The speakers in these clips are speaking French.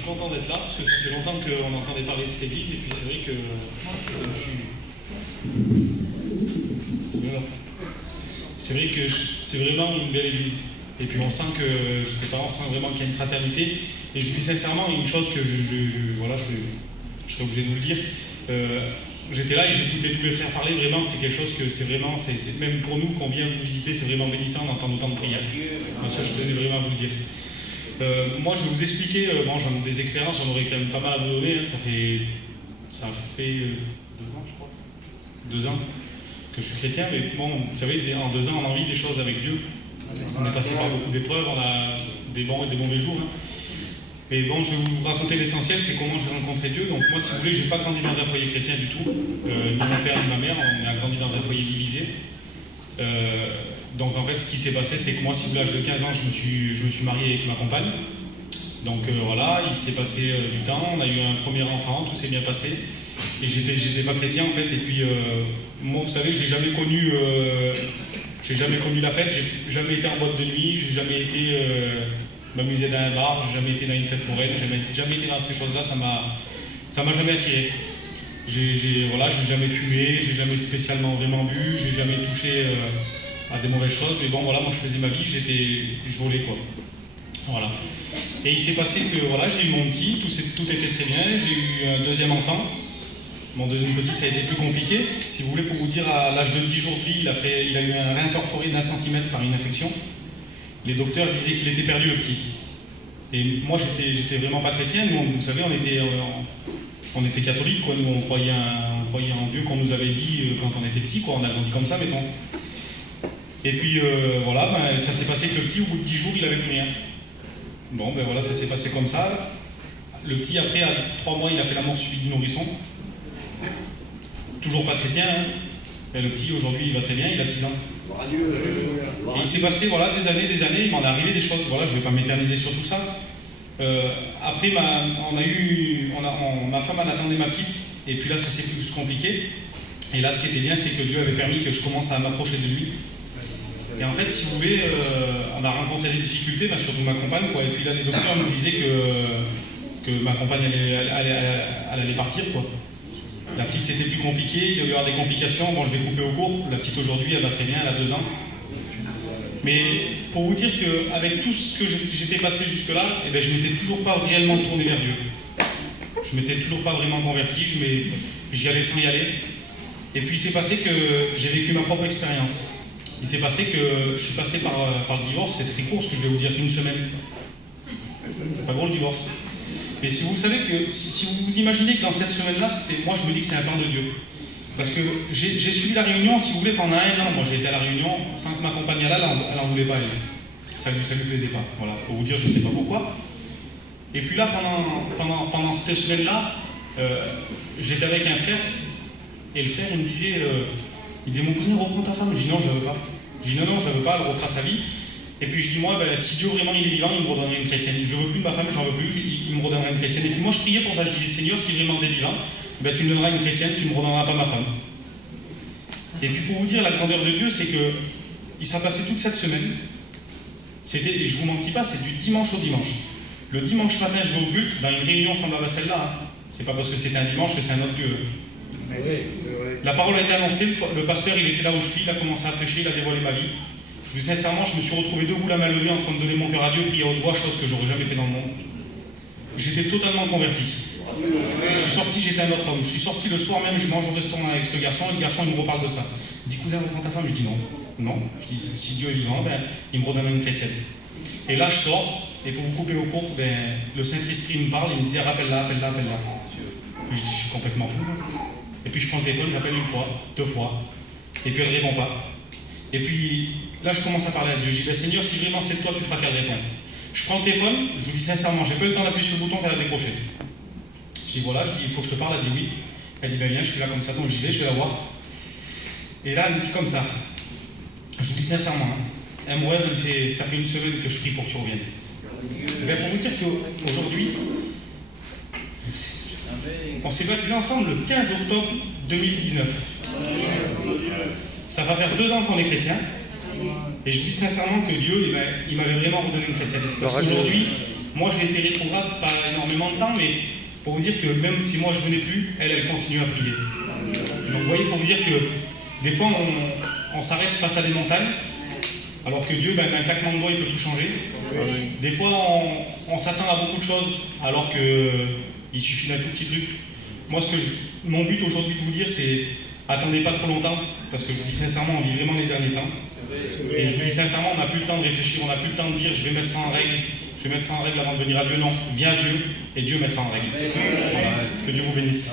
suis content d'être là, parce que ça fait longtemps qu'on entendait parler de cette église, et puis c'est vrai que c'est vrai que c'est vraiment une belle église. Et puis on sent que, je sais pas, on sent vraiment qu'il y a une fraternité. Et je vous dis sincèrement une chose que voilà, je serais obligé de vous le dire. J'étais là et j'écoutais tous les frères parler. Vraiment, c'est quelque chose que c'est vraiment, c'est même pour nous qu'on vient vous visiter, c'est vraiment bénissant d'entendre autant de prières. Ça, je tenais vraiment à vous le dire. Moi, je vais vous expliquer. Bon, j'en ai des expériences, j'en aurais quand même pas mal à vous donner. Hein. Ça fait 2 ans, je crois. 2 ans que je suis chrétien, mais bon, vous savez, en 2 ans, on a envie des choses avec Dieu. On est passé par beaucoup d'épreuves, on a des bons et des mauvais jours. Hein. Mais bon, je vais vous raconter l'essentiel, c'est comment j'ai rencontré Dieu. Donc moi, si vous voulez, je n'ai pas grandi dans un foyer chrétien du tout. Ni mon père ni ma mère, on a grandi dans un foyer divisé. Donc en fait, ce qui s'est passé, c'est que moi, si vous voulez, à l'âge de 15 ans, je me suis marié avec ma compagne. Donc voilà, il s'est passé du temps, on a eu un premier enfant, tout s'est bien passé. Et j'étais pas chrétien en fait. Et puis moi, vous savez, j'ai jamais connu la fête, j'ai jamais été en boîte de nuit, j'ai jamais été m'amuser dans un bar, j'ai jamais été dans une fête foraine, j'ai jamais été dans ces choses-là, ça m'a jamais attiré. J'ai jamais fumé, j'ai jamais spécialement vraiment bu, j'ai jamais touché à des mauvaises choses, mais bon voilà, moi je faisais ma vie, je volais quoi. Voilà. Et il s'est passé que voilà, j'ai eu mon petit, tout était très bien, j'ai eu un deuxième enfant. Mon deuxième petit, ça a été plus compliqué. Si vous voulez, pour vous dire, à l'âge de 10 jours de vie, il a eu un rein perforé d'1 centimètre par une infection. Les docteurs disaient qu'il était perdu, le petit. Et moi, j'étais vraiment pas chrétien. Nous, vous savez, on était catholiques, quoi. Nous, on croyait en Dieu qu'on nous avait dit quand on était petit, quoi. On a grandi comme ça, mettons. Et puis, voilà, ça s'est passé que le petit, au bout de 10 jours, il avait plus rien. Bon, ben voilà, ça s'est passé comme ça. Le petit, après, à 3 mois, il a fait la mort subite du nourrisson. Toujours pas chrétien, hein. Mais le petit aujourd'hui il va très bien, il a 6 ans. Et il s'est passé voilà, des années, il m'en est arrivé des choses, voilà, je ne vais pas m'éterniser sur tout ça. Après ma femme elle attendait ma petite, et puis là ça s'est plus compliqué. Et là ce qui était bien c'est que Dieu avait permis que je commence à m'approcher de lui. Et en fait si vous voulez, on a rencontré des difficultés, surtout ma compagne, quoi. Et puis là les docteurs nous disaient que ma compagne elle allait partir, quoi. La petite c'était plus compliqué, il devait y avoir des complications, bon je vais couper au cours, la petite aujourd'hui elle va très bien, elle a 2 ans. Mais pour vous dire qu'avec tout ce que j'étais passé jusque-là, eh ben, je ne m'étais toujours pas réellement tourné vers Dieu. Je ne m'étais toujours pas vraiment converti, j'y allais sans y aller. Et puis il s'est passé que j'ai vécu ma propre expérience. Il s'est passé que je suis passé par le divorce, c'est très court ce que je vais vous dire, 1 semaine. C'est pas gros le divorce. Mais si vous savez que, si vous vous imaginez que dans cette semaine-là, moi je me dis que c'est un plan de Dieu. Parce que j'ai suivi la réunion, si vous voulez, pendant 1 an. Moi j'ai été à la réunion sans que ma compagne elle en voulait pas. Ça lui plaisait pas. Voilà, pour vous dire, je sais pas pourquoi. Et puis là, pendant cette semaine-là, j'étais avec un frère, et le frère il me disait, mon cousin, reprends ta femme. Je dis non, je la veux pas. Je dis non, je la veux pas, elle refera sa vie. Et puis je dis moi, si Dieu vraiment il est vivant, il me redonnerait une chrétienne. Je veux plus de ma femme, j'en veux plus, il me redonnerait une chrétienne. Et puis moi je priais pour ça, je disais Seigneur, si vraiment tu es vivant, tu me donneras une chrétienne, tu ne me redonneras pas ma femme. Et puis pour vous dire la grandeur de Dieu, c'est que il s'est passé toute cette semaine. Et je vous mentis pas, c'est du dimanche au dimanche. Le dimanche matin, je vais au culte, dans une réunion semblable à celle-là. Hein. C'est pas parce que c'était un dimanche que c'est un autre Dieu. Oui, c'est vrai. La parole a été annoncée, le pasteur il était là où je suis, il a commencé à prêcher, il a dévoilé ma vie. Je vous dis sincèrement, je me suis retrouvé debout la main levée en train de donner mon cœur à Dieu, prier à haute voix, chose que j'aurais jamais fait dans le monde. J'étais totalement converti. Je suis sorti, j'étais un autre homme. Je suis sorti le soir même, je mange au restaurant avec ce garçon, et le garçon il me reparle de ça. Il dit cousin, reprends ta femme. Je dis non. Non. Je dis si Dieu est vivant, il me redonne une chrétienne. Et là je sors, et pour vous couper au cours, le Saint-Esprit me parle, il me dit rappelle-la, appelle-la, appelle-la. Puis je dis je suis complètement fou. Et puis je prends le téléphone, j'appelle 1 fois, 2 fois, et puis elle ne répond pas. Et puis là, je commence à parler à Dieu. Je dis, Seigneur, si vraiment c'est de toi, tu feras qu'elle réponde. Je prends le téléphone, je vous dis sincèrement, j'ai pas eu le temps d'appuyer sur le bouton qu'elle a décroché. Je dis, voilà, il faut que je te parle. Elle dit oui. Elle dit, viens, je suis là comme ça, donc j'y vais, je vais la voir. Et là, elle me dit comme ça. Je vous dis sincèrement, elle me regarde, ça fait 1 semaine que je prie pour que tu reviennes. Pour vous dire qu'aujourd'hui, on s'est baptisé ensemble le 15 octobre 2019. Ça va faire 2 ans qu'on est chrétien. Et je vous dis sincèrement que Dieu, il m'avait vraiment redonné une chrétienne. Parce qu'aujourd'hui, moi j'ai été rétrograde par énormément tellement de temps, mais pour vous dire que même si moi je venais plus, elle continue à prier. Donc vous voyez, pour vous dire que des fois on s'arrête face à des montagnes, alors que Dieu, d'un claquement de doigts, il peut tout changer. Des fois on s'attend à beaucoup de choses, alors qu'il suffit d'un tout petit truc. Moi, mon but aujourd'hui de vous dire, c'est attendez pas trop longtemps, parce que je vous dis sincèrement, on vit vraiment les derniers temps. Et je vous dis sincèrement, on n'a plus le temps de réfléchir, on n'a plus le temps de dire je vais mettre ça en règle. Je vais mettre ça en règle avant de venir à Dieu. Non, viens à Dieu et Dieu mettra en règle. Voilà. Que Dieu vous bénisse.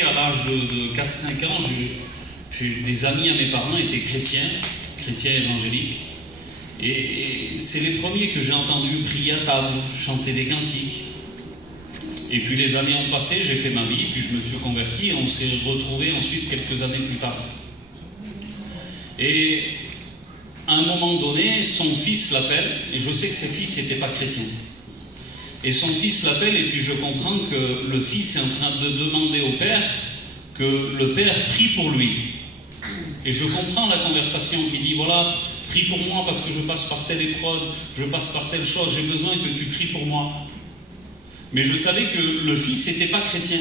À l'âge de 4-5 ans, j'ai des amis à mes parents étaient chrétiens évangéliques. Et c'est les premiers que j'ai entendus prier à table, chanter des cantiques. Et puis les années ont passé, j'ai fait ma vie, puis je me suis converti et on s'est retrouvés ensuite quelques années plus tard. Et à un moment donné, son fils l'appelle, et je sais que ses fils n'étaient pas chrétiens. Et son fils l'appelle, et puis je comprends que le fils est en train de demander au père que le père prie pour lui. Et je comprends la conversation qui dit, voilà, prie pour moi parce que je passe par telle épreuve, je passe par telle chose, j'ai besoin que tu pries pour moi. Mais je savais que le fils n'était pas chrétien.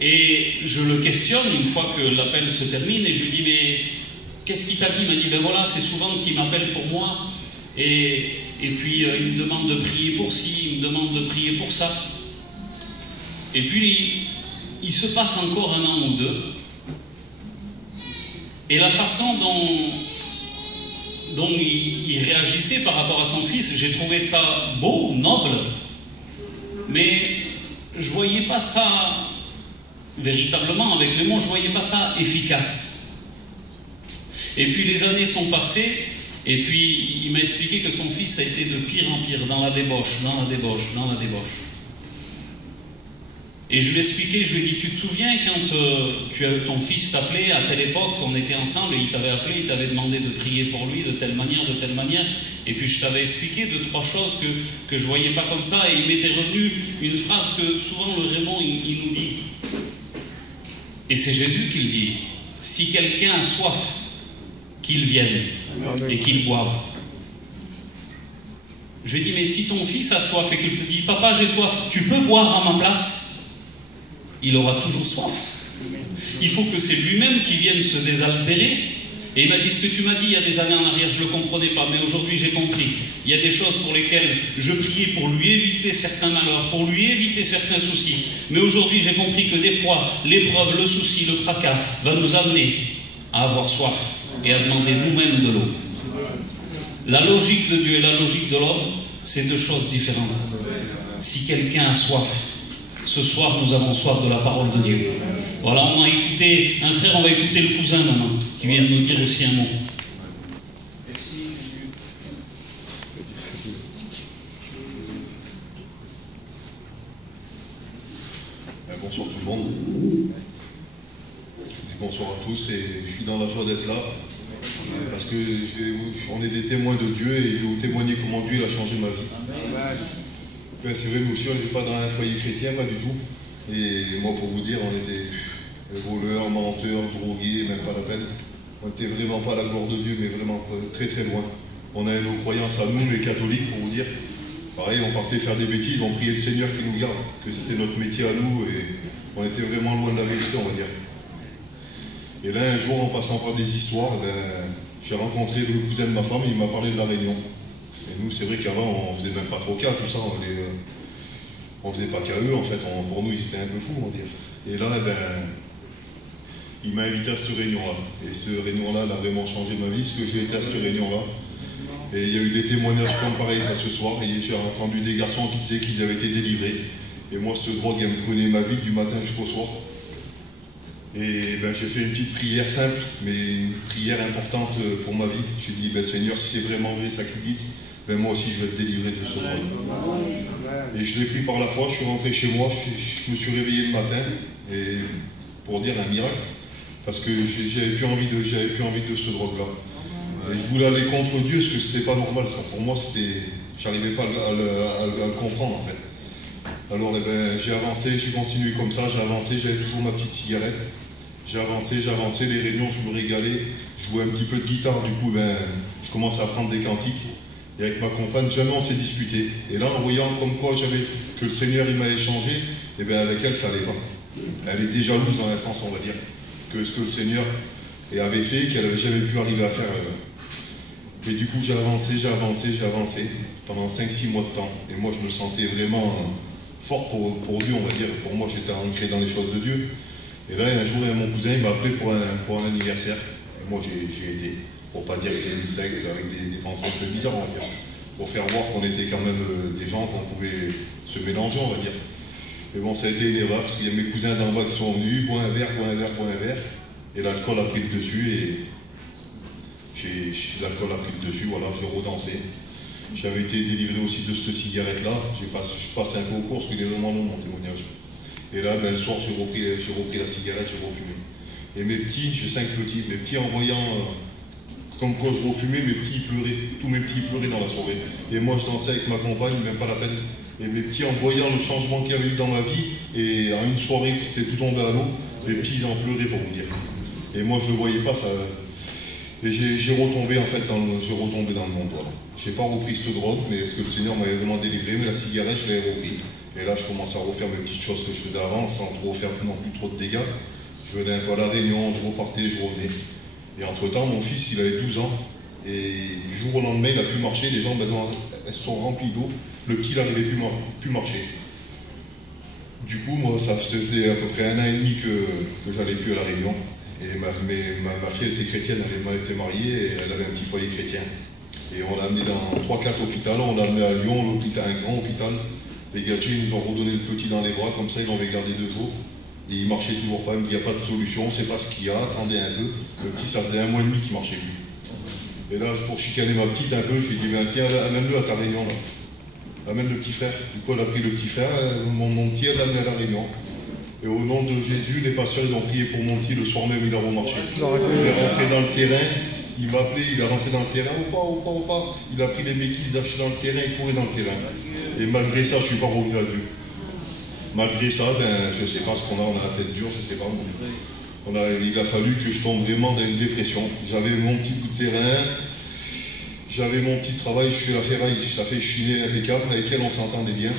Et je le questionne une fois que l'appel se termine, et je lui dis, mais qu'est-ce qu'il t'a dit? Il m'a dit, ben voilà, c'est souvent qu'il m'appelle pour moi, et puis il me demande de prier pour ci, il me demande de prier pour ça. Et puis, il se passe encore 1 an ou 2, et la façon dont il réagissait par rapport à son fils, j'ai trouvé ça beau, noble, mais je ne voyais pas ça véritablement avec les mots, je ne voyais pas ça efficace. Et puis les années sont passées, et puis il m'a expliqué que son fils a été de pire en pire, dans la débauche, dans la débauche, dans la débauche. Et je lui ai expliqué, je lui ai dit, tu te souviens quand ton fils t'appelait à telle époque, on était ensemble, et il t'avait appelé, il t'avait demandé de prier pour lui de telle manière, et puis je t'avais expliqué 2-3 choses que je ne voyais pas comme ça, et il m'était revenu une phrase que souvent le Raymond il nous dit. Et c'est Jésus qui le dit, si quelqu'un a soif, qu'il vienne et qu'il boive. Je lui ai dit, mais si ton fils a soif et qu'il te dit, papa j'ai soif, tu peux boire à ma place, il aura toujours soif. Il faut que c'est lui-même qui vienne se désaltérer. Et il m'a dit, ce que tu m'as dit il y a des années en arrière, je ne le comprenais pas, mais aujourd'hui j'ai compris. Il y a des choses pour lesquelles je priais pour lui éviter certains malheurs, pour lui éviter certains soucis. Mais aujourd'hui j'ai compris que des fois, l'épreuve, le souci, le tracas va nous amener à avoir soif et à demander nous-mêmes de l'eau. La logique de Dieu et la logique de l'homme, c'est 2 choses différentes. Si quelqu'un a soif, ce soir nous avons soif de la parole de Dieu. Voilà, on a écouté un frère, on va écouter le cousin maintenant, qui vient de nous dire aussi un mot. Bonsoir tout le monde. Bonsoir à tous, et je suis dans la joie d'être là, parce que on est des témoins de Dieu, et je vais vous témoigner comment Dieu a changé ma vie. Ben, c'est vrai, nous aussi, on n'est pas dans un foyer chrétien, pas du tout. Et moi, pour vous dire, on était voleurs, menteurs, drogués, même pas la peine. On n'était vraiment pas à la gloire de Dieu, mais vraiment très très loin. On avait nos croyances à nous, les catholiques, pour vous dire. Pareil, on partait faire des bêtises, on priait le Seigneur qui nous garde, que c'était notre métier à nous, et on était vraiment loin de la vérité, on va dire. Et là, un jour, en passant par des histoires, j'ai rencontré le cousin de ma femme, et il m'a parlé de la Réunion. Et nous, c'est vrai qu'avant, on faisait même pas trop cas, tout ça, on faisait pas qu'à eux, en fait, pour nous, ils étaient un peu fous, on va dire. Et là, il m'a invité à cette réunion-là. Et cette réunion-là, elle a vraiment changé ma vie, parce que j'ai été à cette réunion-là. Et il y a eu des témoignages comme pareil ce soir, et j'ai entendu des garçons qui disaient qu'ils avaient été délivrés. Et moi, cette drogue, elle me prenait ma vie du matin jusqu'au soir. Et j'ai fait une petite prière simple, mais une prière importante pour ma vie. J'ai dit, Seigneur, si c'est vraiment vrai ça qu'ils disent, moi aussi je vais te délivrer de ce drogue. Et je l'ai pris par la foi, je suis rentré chez moi, je me suis réveillé le matin, et pour dire un miracle, parce que j'avais plus envie de ce drogue-là. Et je voulais aller contre Dieu, parce que c'était pas normal ça. Pour moi, j'arrivais pas à le comprendre en fait. Alors j'ai avancé, j'ai continué comme ça, j'ai avancé, j'avais toujours ma petite cigarette. J'ai avancé, les réunions, je me régalais, je jouais un petit peu de guitare, du coup je commençais à apprendre des cantiques. Et avec ma compagne, jamais on s'est disputé. Et là, en voyant comme quoi que le Seigneur il m'avait changé, et bien avec elle, ça allait pas. Elle était jalouse dans un sens, on va dire, que ce que le Seigneur avait fait, qu'elle n'avait jamais pu arriver à faire. Et du coup, j'ai avancé pendant 5-6 mois de temps. Et moi, je me sentais vraiment fort pour Dieu, on va dire. Pour moi, j'étais ancré dans les choses de Dieu. Et là, un jour, mon cousin il m'a appelé pour un anniversaire. Et moi, j'ai été, pour pas dire que c'est une secte avec des pensées un peu bizarres, on va dire. Pour faire voir qu'on était quand même des gens qu'on pouvait se mélanger, on va dire. Mais bon, ça a été une erreur, parce qu'il y a mes cousins d'en bas qui sont venus, bois un verre. Et l'alcool a pris le dessus, et l'alcool a pris le dessus, voilà, j'ai redansé. J'avais été délivré aussi de cette cigarette-là. Je passe un peu aux courses, parce qu'il est vraiment long, mon témoignage. Et là, ben, le soir, j'ai repris la cigarette, j'ai refumé. Et mes petits, j'ai 5 petits, mes petits en voyant comme quoi je refumais, mes petits pleuraient, tous mes petits pleuraient dans la soirée. Et moi, je dansais avec ma compagne, même pas la peine. Et mes petits, en voyant le changement qu'il y avait eu dans ma vie, et en une soirée, c'était tout tombé à l'eau, les petits, ils en pleuraient, pour vous dire. Et moi, je ne le voyais pas, ça. Et j'ai retombé, en fait, dans le monde, voilà. Je n'ai pas repris cette drogue, mais parce que le Seigneur m'avait vraiment délivré, mais la cigarette, je l'avais repris. Et là, je commençais à refaire mes petites choses que je faisais avant, sans trop faire non plus trop de dégâts. Je venais un peu à la Réunion, je repartais, je revenais. Et entre-temps, mon fils, il avait 12 ans. Et du jour au lendemain, il n'a plus marché. Les jambes, elles se sont remplies d'eau. Le petit, il n'arrivait plus marcher. Du coup, moi, ça faisait à peu près 1 an et demi que j'allais plus à la Réunion. Et ma fille, elle était chrétienne, elle était mariée et elle avait un petit foyer chrétien. Et on l'a amené dans 3-4 hôpitaux. On l'a amené à Lyon, un grand hôpital. Les gadgets, ils nous ont redonné le petit dans les bras, comme ça, ils l'avaient gardé 2 jours. Et il marchait toujours pas, il me dit, il n'y a pas de solution, on ne sait pas ce qu'il y a, attendez un peu. Le petit, ça faisait 1 mois et demi qu'il marchait plus. Et là, pour chicaner ma petite un peu, je lui ai dit, ben, tiens, amène-le à ta réunion, là. Amène le petit frère. Du coup, elle a pris le petit frère, mon petit, elle l'a amené à la réunion. Et au nom de Jésus, les pasteurs, ils ont prié pour mon petit, le soir même, il a remarché. Il est rentré dans le terrain, il m'a appelé, il est rentré dans le terrain, au pas. Il a pris les béquilles, il a acheté dans le terrain, il courait dans le terrain. Et malgré ça, je ne suis pas revenu à Dieu. Malgré ça, ben, je ne sais pas ce qu'on a, on a la tête dure, je ne sais pas. Il a fallu que je tombe vraiment dans une dépression. J'avais mon petit bout de terrain, j'avais mon petit travail, je fais la ferraille, ça fait chiner impeccable, avec elle on s'entendait bien.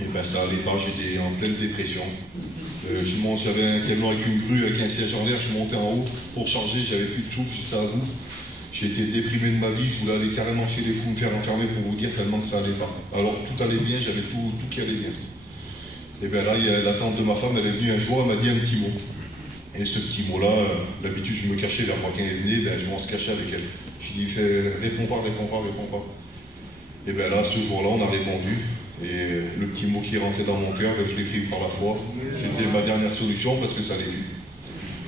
Et ben ça allait pas, j'étais en pleine dépression. J'avais un camion avec une grue, avec un siège en l'air, je montais en haut pour charger, j'avais plus de souffle, j'étais à bout. J'étais déprimé de ma vie, je voulais aller carrément chez les fous, me faire enfermer pour vous dire tellement que ça allait pas. Alors tout allait bien, j'avais tout qui allait bien. Et bien là, il y a la tante de ma femme, elle est venue un jour, elle m'a dit un petit mot. Et ce petit mot-là, d'habitude je me cachais vers moi quand elle venait, ben, je m'en se cachais avec elle. Je lui ai dit, réponds pas. Et bien là, ce jour-là, on a répondu. Et le petit mot qui est rentré dans mon cœur, ben, je l'ai pris par la foi. C'était ma dernière solution parce que ça allait plus.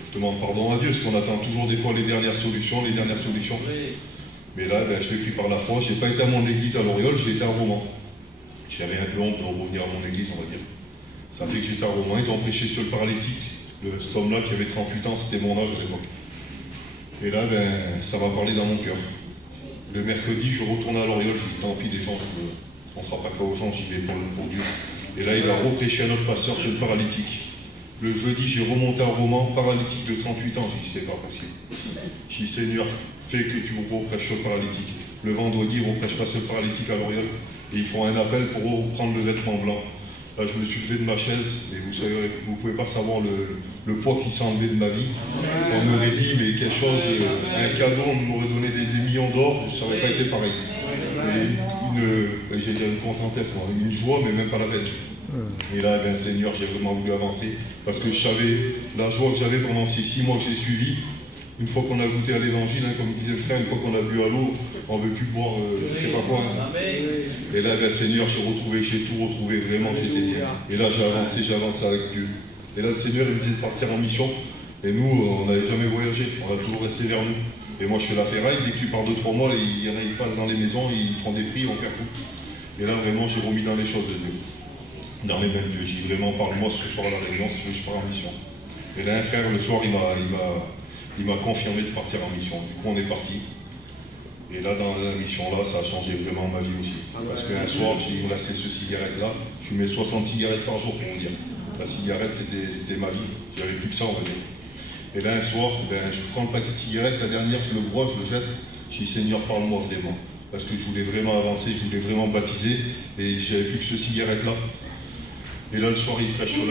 Je demande pardon à Dieu, parce qu'on attend toujours des fois les dernières solutions. Mais là, ben, je l'ai pris par la foi. Je n'ai pas été à mon église à Loriol, j'ai été à Romans. J'avais un peu honte de revenir à mon église, on va dire. Ça fait que j'étais à Romans, ils ont prêché sur le paralytique. Cet homme-là qui avait 38 ans, c'était mon âge à l'époque. Et là, ben, ça m'a parlé dans mon cœur. Le mercredi, je retourne à Loriol, je dis tant pis, les gens, on ne fera pas cas aux gens, j'y vais pour Dieu. Et là, il a reprêché à notre pasteur sur le paralytique. Le jeudi, j'ai remonté à Romans, paralytique de 38 ans, j'ai dit c'est pas possible. J'ai dit Seigneur, fais que tu reprêches sur le paralytique. Le vendredi, ils ne reprêchent pas sur le paralytique à Loriol. Et ils font un appel pour reprendre le vêtement blanc. Là, je me suis levé de ma chaise, et vous savez, vous ne pouvez pas savoir le poids qui s'est enlevé de ma vie. On m'aurait dit, mais quelque chose, un cadeau, on m'aurait donné des millions d'or, ça n'aurait pas été pareil. J'ai dit une contentesse, moi, une joie, mais même pas la peine. Et là, ben, Seigneur, j'ai vraiment voulu avancer, parce que je savais la joie que j'avais pendant ces 6 mois que j'ai suivis. Une fois qu'on a goûté à l'évangile, hein, comme disait le frère, une fois qu'on a bu à l'eau, on ne veut plus boire, je ne sais pas quoi. Hein. Et là, ben, Seigneur, j'ai tout retrouvé, vraiment, j'étais bien. Et là, j'ai avancé avec Dieu. Et là, le Seigneur, il me disait de partir en mission. Et nous, on n'avait jamais voyagé, on a toujours resté vers nous. Et moi, je fais la ferraille, dès que tu pars 2-3 mois, il y en a, ils passent dans les maisons, ils font des prix, on perd tout. Et là, vraiment, j'ai remis dans les choses de Dieu. Dans les mains de Dieu. J'ai dit vraiment, parle-moi ce soir à la réunion, si je pars en mission. Et là, un frère, le soir, il m'a confirmé de partir en mission. Du coup, on est parti. Et là, dans la mission-là, ça a changé vraiment ma vie aussi. Parce qu'un soir, j'ai resté ce cigarette-là. Je mets 60 cigarettes par jour, pour vous dire. La cigarette, c'était ma vie. J'avais plus que ça, on va dire. Et là, un soir, ben, je prends le paquet de cigarettes, la dernière, je le broie, je le jette. Je dis, Seigneur, parle-moi vraiment. parce que je voulais vraiment avancer, je voulais vraiment baptiser, et j'avais plus que ce cigarette-là. Et là, le soir, il prêche sur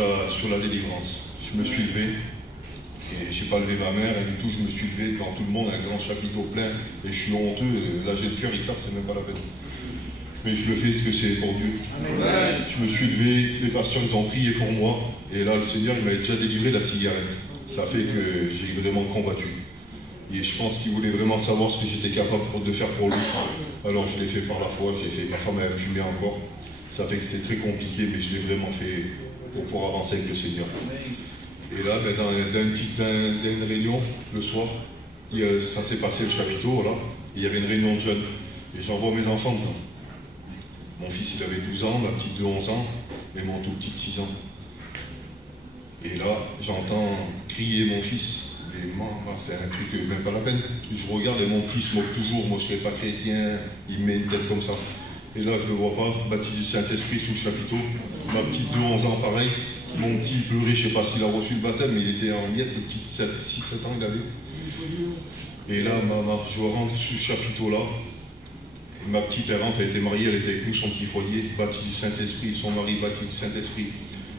la délivrance. Je me suis levé, et j'ai pas levé ma mère, et du tout, je me suis levé devant tout le monde, un grand chapiteau plein, et je suis honteux, là j'ai le cœur, il tape, c'est même pas la peine. Mais je le fais parce que c'est pour Dieu. Amen. Je me suis levé, les pasteurs ils ont prié pour moi, et là le Seigneur il m'avait déjà délivré la cigarette. Ça fait que j'ai vraiment combattu. Et je pense qu'il voulait vraiment savoir ce que j'étais capable de faire pour lui. Alors je l'ai fait par la foi, j'ai fait, ma femme a fumé encore. Ça fait que c'est très compliqué, mais je l'ai vraiment fait pour pouvoir avancer avec le Seigneur. Et là, ben, dans une réunion, le soir, ça s'est passé le chapiteau, voilà. Il y avait une réunion de jeunes. Et j'envoie mes enfants dedans. Mon fils, il avait 12 ans, ma petite de 11 ans, et mon tout petit de 6 ans. Et là, j'entends crier mon fils. Et moi, c'est un truc, même pas la peine. Je regarde et mon petit se moque toujours. Moi, je ne serais pas chrétien. Il me met une tête comme ça. Et là, je ne le vois pas, baptisé du Saint-Esprit sous le chapiteau. Ma petite de 11 ans, pareil. Mon petit pleurait, je ne sais pas s'il a reçu le baptême, mais il était en miettes, le petit 6-7 ans, il avait. Et là, je rentre sous ce chapiteau-là. Ma petite, elle rentre, elle était mariée, elle était avec nous, son petit foyer, baptisé du Saint-Esprit, son mari baptisé du Saint-Esprit.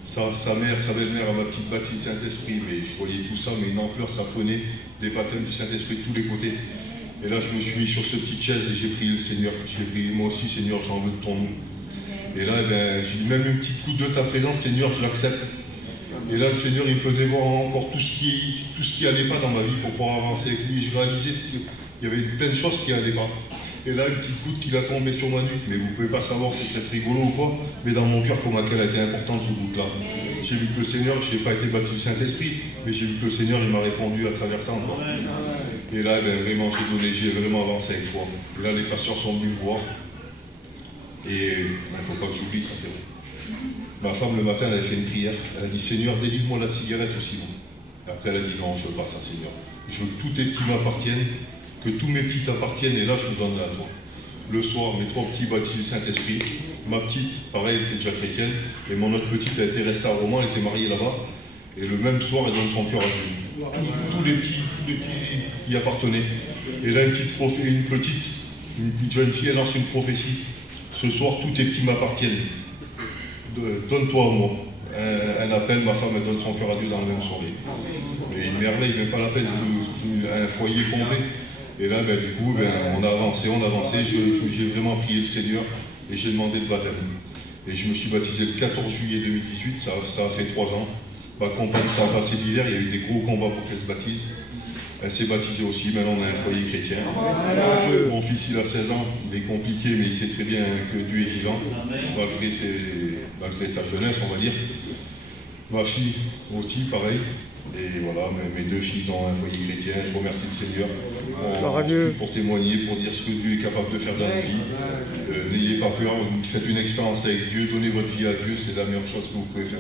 Sa mère, sa belle-mère, ma petite baptisée du Saint-Esprit, mais je voyais tout ça, mais une ampleur, ça prenait des baptêmes du Saint-Esprit de tous les côtés. Et là, je me suis mis sur cette petite chaise et j'ai prié le Seigneur. J'ai prié, moi aussi, Seigneur, j'en veux de ton nom. Et là, ben, j'ai dit, même une petite goutte de ta présence, Seigneur, je l'accepte. Et là, le Seigneur, il me faisait voir encore tout ce qui allait pas dans ma vie pour pouvoir avancer avec lui. Je réalisais qu'il y avait plein de choses qui n'allaient pas. Et là, une petite goutte qui l'a tombée sur ma nuque, mais vous ne pouvez pas savoir, c'est peut-être rigolo ou quoi, mais dans mon cœur, comme elle a été importante, cette goutte-là. J'ai vu que le Seigneur, je n'ai pas été baptisé du Saint-Esprit, mais j'ai vu que le Seigneur, il m'a répondu à travers ça encore. Et là, ben, vraiment, j'ai vraiment avancé avec foi. Et là, les pasteurs sont venus me voir. Et il ne faut pas que j'oublie, ça c'est vrai. Ma femme, le matin, elle avait fait une prière. Elle a dit, Seigneur, délivre-moi la cigarette aussi. Après, elle a dit, non, je ne veux pas ça, Seigneur. Je veux que tous tes petits m'appartiennent, que tous mes petits t'appartiennent, et là, je me donnerai à toi. Le soir, mes 3 petits baptisés du Saint-Esprit. Ma petite, pareil, elle était déjà chrétienne. Et mon autre petite, elle était restée à Romans, elle était mariée là-bas. Et le même soir, elle donne son cœur à Dieu. Tous les petits y appartenaient. Et là, une jeune fille, elle lance une prophétie. Ce soir, tous tes petits m'appartiennent. Donne-toi à moi. Un appel, ma femme, elle donne son cœur à Dieu dans la même soirée. Et une merveille, même pas la peine, un foyer complet. Et là, ben, du coup, ben, on a avancé, j'ai vraiment prié le Seigneur et j'ai demandé le baptême. Et je me suis baptisé le 14 juillet 2018, ça a fait 3 ans. Ma compagne, ça a passé l'hiver, il y a eu des gros combats pour qu'elle se baptise. Elle s'est baptisée aussi, maintenant on a un foyer chrétien. Mon fils, il a 16 ans, il est compliqué, mais il sait très bien que Dieu est vivant, malgré sa jeunesse, on va dire. Ma fille aussi, pareil. Et voilà, mes 2 filles ont un foyer chrétien, je remercie le Seigneur pour témoigner, pour dire ce que Dieu est capable de faire dans notre vie. N'ayez pas peur, faites une expérience avec Dieu, donnez votre vie à Dieu, c'est la meilleure chose que vous pouvez faire.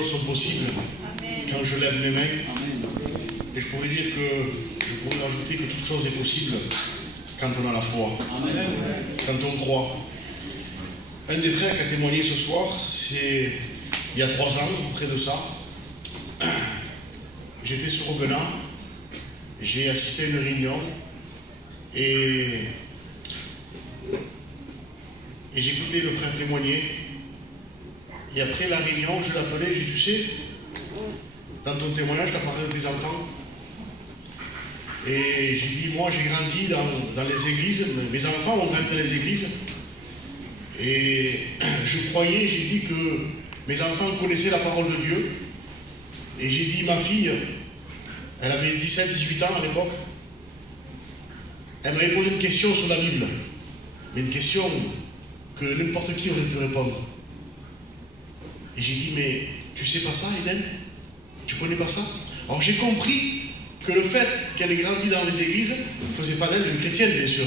choses sont possibles quand je lève mes mains. Et je pourrais dire je pourrais rajouter que toute chose est possible quand on a la foi, quand on croit. Un des frères qui a témoigné ce soir, c'est il y a 3 ans, près de ça. J'étais sur Aubenas, j'ai assisté à une réunion et j'écoutais le frère témoigner. Et après la réunion, je l'appelais, j'ai dit, tu sais, dans ton témoignage, tu as parlé de tes enfants. Et j'ai dit, moi j'ai grandi dans les églises, mes enfants ont grandi dans les églises. Et je croyais, j'ai dit que mes enfants connaissaient la parole de Dieu. Et j'ai dit, ma fille, elle avait 17-18 ans à l'époque, elle m'avait posé une question sur la Bible. Mais une question que n'importe qui aurait pu répondre. Et j'ai dit, mais tu sais pas ça, Eden? Tu connais pas ça? Alors j'ai compris que le fait qu'elle ait grandi dans les églises ne faisait pas d'elle une chrétienne, bien sûr.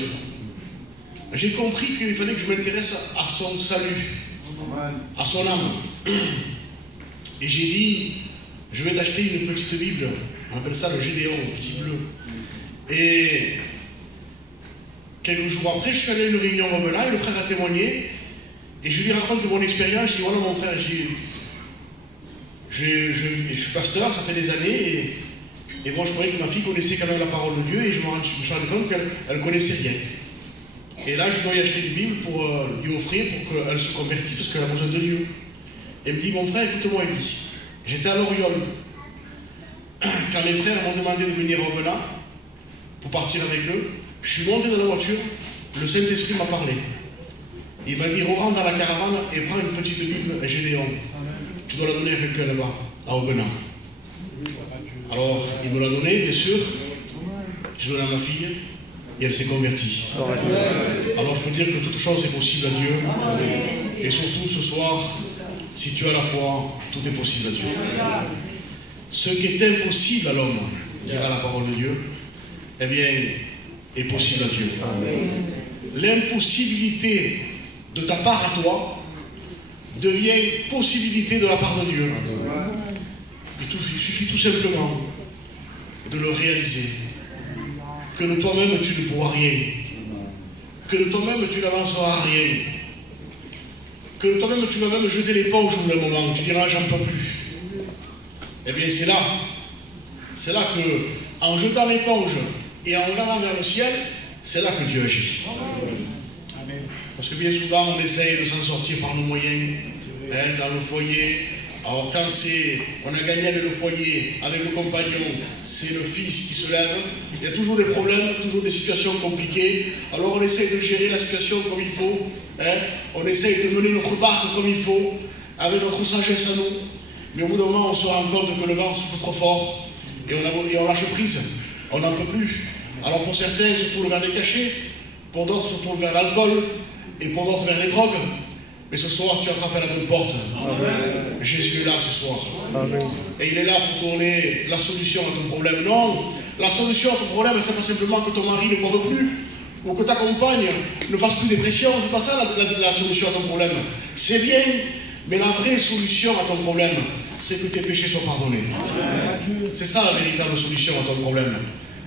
J'ai compris qu'il fallait que je m'intéresse à son salut, à son âme. Et j'ai dit, je vais t'acheter une petite Bible, on appelle ça le Gédéon, le petit bleu. Et quelques jours après, je suis allé à une réunion au Aubenas et le frère a témoigné. Et je lui raconte mon expérience. Je dis, voilà mon frère, je suis pasteur, ça fait des années. Et moi, je croyais que ma fille connaissait quand même la parole de Dieu. Et je me suis rendu compte qu'elle ne connaissait rien. Et là, je dois y acheter une Bible pour lui offrir pour qu'elle se convertisse, parce qu'elle a besoin de Dieu. Et elle me dit, mon frère, écoute-moi, Elie. J'étais à Loriol. Quand les frères m'ont demandé de venir au Aubenas pour partir avec eux, je suis monté dans la voiture, le Saint-Esprit m'a parlé. Il m'a dit, rentre dans la caravane et prends une petite Bible, un Gédéon. Tu dois la donner à quelqu'un là-bas, à Aubenas. Alors, il me l'a donné, bien sûr. Je l'ai donné à ma fille et elle s'est convertie. Alors, je peux dire que toute chose est possible à Dieu. Et surtout, ce soir, si tu as la foi, tout est possible à Dieu. Ce qui est impossible à l'homme, dira la parole de Dieu, eh bien, est possible à Dieu. L'impossibilité de ta part à toi devient possibilité de la part de Dieu. Il suffit tout simplement de le réaliser. Que de toi-même tu ne pourras rien. Que de toi-même tu n'avanceras à rien. Que de toi-même tu vas même jeter l'éponge au bout d'un moment. Tu diras j'en peux plus. Eh bien c'est là que en jetant l'éponge et en regardant vers le ciel, c'est là que Dieu agit. Parce que bien souvent, on essaye de s'en sortir par nos moyens, dans le foyer. Alors quand on a gagné avec le foyer, avec le compagnon, c'est le fils qui se lève, il y a toujours des problèmes, toujours des situations compliquées. Alors on essaye de gérer la situation comme il faut, on essaye de mener notre barque comme il faut, avec notre sagesse à nous. Mais au bout d'un moment, on se rend compte que le vent souffle trop fort, et on lâche prise, on n'en peut plus. Alors pour certains, ils se tournent vers les cachets, pour d'autres, ils se tournent vers l'alcool, et pour d'autres, vers les drogues. Mais ce soir, tu as frappé à la bonne porte. Amen. Jésus est là ce soir. Amen. Et il est là pour donner la solution à ton problème. Non, la solution à ton problème, c'est pas simplement que ton mari ne boive plus, ou que ta compagne ne fasse plus dépression. C'est pas ça la solution à ton problème. C'est bien, mais la vraie solution à ton problème, c'est que tes péchés soient pardonnés. C'est ça la véritable solution à ton problème.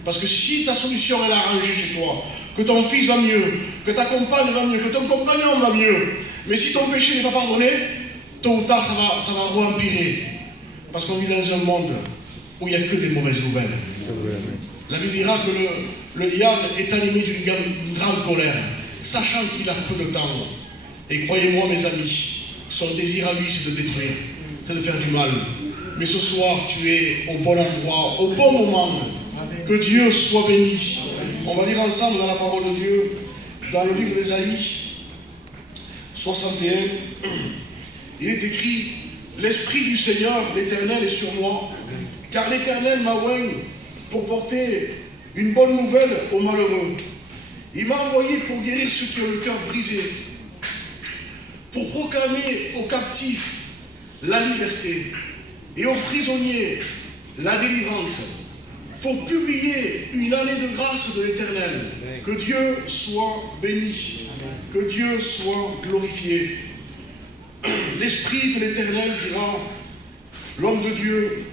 Parce que si ta solution est arrangée chez toi, que ton fils va mieux, que ta compagne va mieux, que ton compagnon va mieux, mais si ton péché n'est pas pardonné, tôt ou tard, ça va re-empirer. Parce qu'on vit dans un monde où il n'y a que des mauvaises nouvelles. La Bible dira que le diable est animé d'une grande colère, sachant qu'il a peu de temps. Et croyez-moi, mes amis, son désir à lui, c'est de détruire, c'est de faire du mal. Mais ce soir, tu es au bon endroit, au bon moment. Que Dieu soit béni. On va lire ensemble dans la parole de Dieu, dans le livre d'Ésaïe 61, il est écrit, l'Esprit du Seigneur, l'Éternel est sur moi, car l'Éternel m'a oint pour porter une bonne nouvelle aux malheureux. Il m'a envoyé pour guérir ceux qui ont le cœur brisé, pour proclamer aux captifs la liberté et aux prisonniers la délivrance, pour publier une année de grâce de l'Éternel. Que Dieu soit béni, que Dieu soit glorifié. L'Esprit de l'Éternel dira l'homme de Dieu,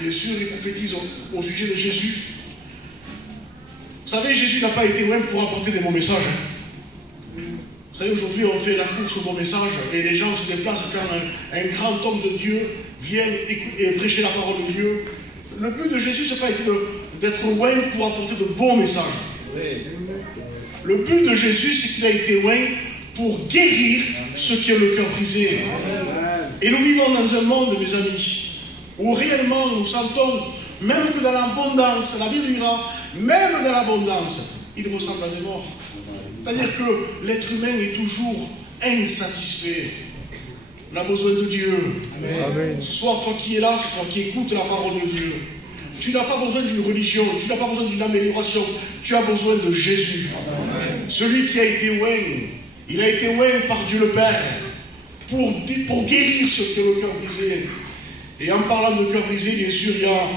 bien sûr, il prophétise au sujet de Jésus. Vous savez, Jésus n'a pas été loin pour apporter des bons messages. Vous savez, aujourd'hui, on fait la course au bon message et les gens se déplacent quand un grand homme de Dieu vient et prêcher la parole de Dieu. Le but de Jésus, ce n'est pas d'être loin pour apporter de bons messages. Le but de Jésus, c'est qu'il a été loin pour guérir ceux qui ont le cœur brisé. Et nous vivons dans un monde, mes amis, où réellement nous sentons, même que dans l'abondance, la Bible dira, même dans l'abondance, il ressemble à des morts. C'est-à-dire que l'être humain est toujours insatisfait. On a besoin de Dieu. Amen. Ce soir, toi qui es là, ce soir qui écoutes la parole de Dieu, tu n'as pas besoin d'une religion, tu n'as pas besoin d'une amélioration, tu as besoin de Jésus. Amen. Celui qui a été loin, il a été loin par Dieu le Père pour guérir ceux qui ont le cœur brisé. Et en parlant de cœur brisé, bien sûr, il y a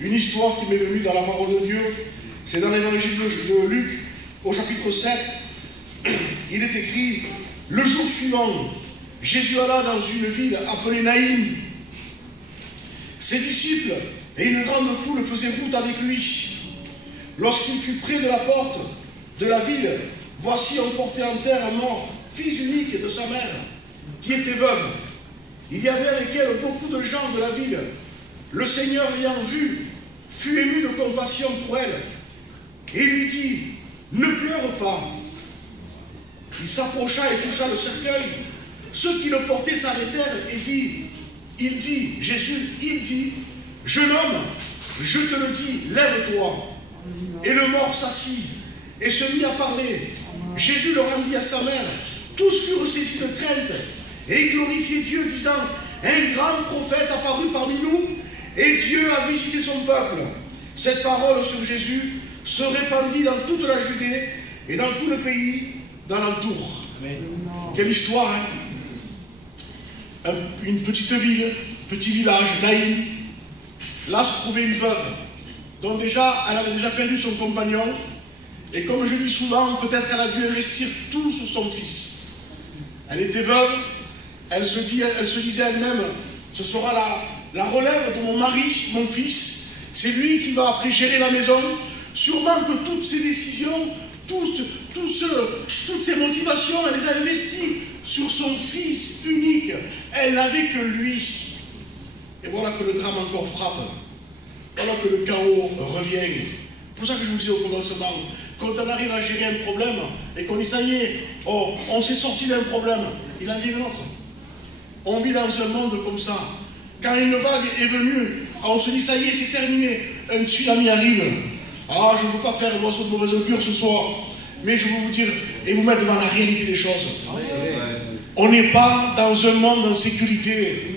une histoire qui m'est venue dans la parole de Dieu. C'est dans l'évangile de Luc, au chapitre 7. Il est écrit, le jour suivant, Jésus alla dans une ville appelée Naïm. Ses disciples et une grande foule faisaient route avec lui. Lorsqu'il fut près de la porte de la ville, voici on portait en terre un mort, fils unique de sa mère, qui était veuve. Il y avait avec elle beaucoup de gens de la ville. Le Seigneur l'ayant vue, fut ému de compassion pour elle, et lui dit, ne pleure pas. Il s'approcha et toucha le cercueil. Ceux qui le portaient s'arrêtèrent et Jésus dit, jeune homme, je te le dis, lève-toi. Et le mort s'assit et se mit à parler. Jésus le rendit à sa mère. Tous furent saisis de crainte et glorifiaient Dieu, disant, un grand prophète apparut parmi nous et Dieu a visité son peuple. Cette parole sur Jésus se répandit dans toute la Judée et dans tout le pays d'alentour. Quelle histoire, hein? Une petite ville, petit village, Naïm. Là se trouvait une veuve, dont déjà, elle avait déjà perdu son compagnon. Et comme je dis souvent, peut-être elle a dû investir tout sur son fils. Elle était veuve, elle se disait elle-même, ce sera la relève de mon mari, mon fils. C'est lui qui va après gérer la maison. Sûrement que toutes ses décisions, toutes ses motivations, elle les a investies sur son fils unique. Elle n'avait que lui. Et voilà que le drame encore frappe. Voilà que le chaos revient. C'est pour ça que je vous disais au commencement, quand on arrive à gérer un problème et qu'on dit ça y est, oh, on s'est sorti d'un problème, il en vient un autre. On vit dans un monde comme ça. Quand une vague est venue, on se dit ça y est, c'est terminé, un tsunami arrive. Ah, je ne veux pas faire une boisson de mauvaise augure ce soir, mais je veux vous dire et vous mettre devant la réalité des choses. On n'est pas dans un monde en sécurité.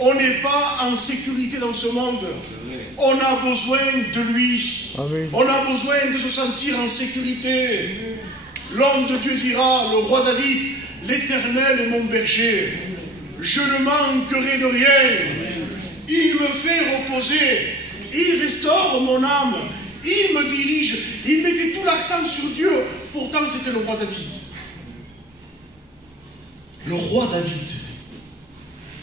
On n'est pas en sécurité dans ce monde. On a besoin de lui. Amen. On a besoin de se sentir en sécurité. L'homme de Dieu dira, le roi David, l'Éternel est mon berger. Je ne manquerai de rien. Il me fait reposer. Il restaure mon âme. Il me dirige. Il mettait tout l'accent sur Dieu. Pourtant, c'était le roi David. Le roi David,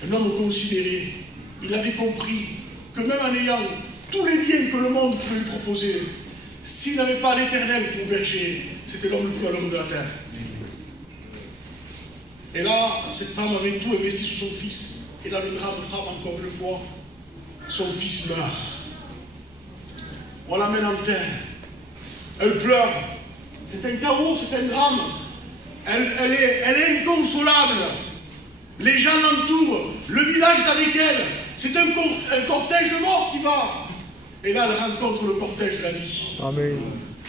un homme considéré, il avait compris que même en ayant tous les biens que le monde pouvait lui proposer, s'il n'avait pas l'Éternel pour berger, c'était l'homme le plus malheureux de la terre. Et là, cette femme avait tout investi sur son fils. Et là, le drame frappe encore une fois. Son fils meurt. On l'amène en terre. Elle pleure. C'est un chaos, c'est un drame. Elle est inconsolable. Les gens l'entourent. Le village est avec elle. C'est un cortège de mort qui va. Et là, elle rencontre le cortège de la vie. Amen.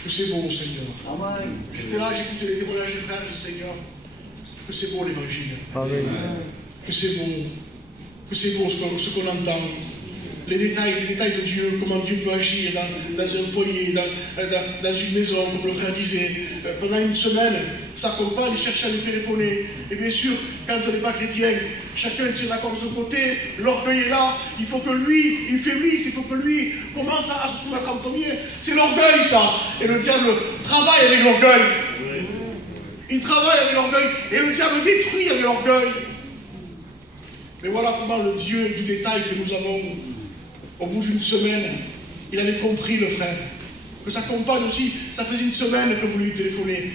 Que c'est beau, Seigneur. Amen. J'étais là, j'écoutais les témoignages des frères du Seigneur. Que c'est beau l'évangile. Amen. Que c'est beau. Que c'est beau ce qu'on entend. Les détails de Dieu, comment Dieu peut agir dans un foyer, dans une maison, comme le frère disait. Pendant une semaine, sa compagne cherche à lui téléphoner. Et bien sûr, quand on n'est pas chrétien, chacun tient d'accord de son côté, l'orgueil est là, il faut que lui, il faiblisse, il faut que lui commence à se soumettre en premier. C'est l'orgueil, ça. Et le diable travaille avec l'orgueil. Il travaille avec l'orgueil. Et le diable détruit avec l'orgueil. Mais voilà comment le Dieu du détail que nous avons, au bout d'une semaine, il avait compris, le frère, que sa compagne aussi, ça faisait une semaine que vous lui téléphonez.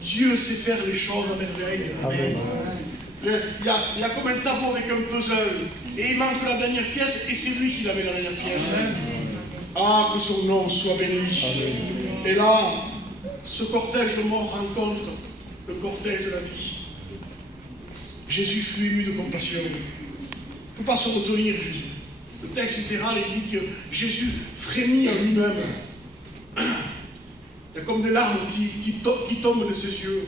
Dieu sait faire les choses à merveille. Amen. Il y a comme un tableau avec un puzzle, et il manque la dernière pièce, et c'est lui qui la met la dernière pièce. Amen. Ah, que son nom soit béni. Amen. Et là, ce cortège de mort rencontre le cortège de la vie. Jésus fut ému de compassion. Il ne peut pas se retenir, Jésus. Le texte littéral, il dit que Jésus frémit en lui-même. Il y a comme des larmes qui tombent de ses yeux.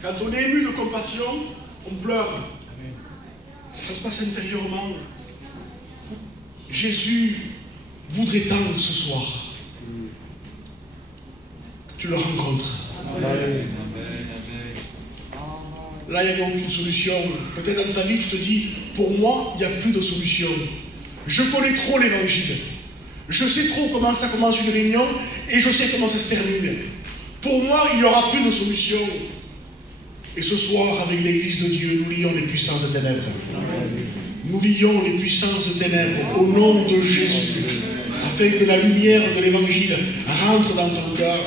Quand on est ému de compassion, on pleure. Ça se passe intérieurement. Jésus voudrait tant ce soir que tu le rencontres. Amen. Là, il n'y avait aucune solution. Peut-être dans ta vie, tu te dis, pour moi, il n'y a plus de solution. Je connais trop l'évangile. Je sais trop comment ça commence une réunion et je sais comment ça se termine. Pour moi, il n'y aura plus de solution. Et ce soir, avec l'Église de Dieu, nous lions les puissances de ténèbres. Nous lions les puissances de ténèbres au nom de Jésus, afin que la lumière de l'Évangile rentre dans ton cœur.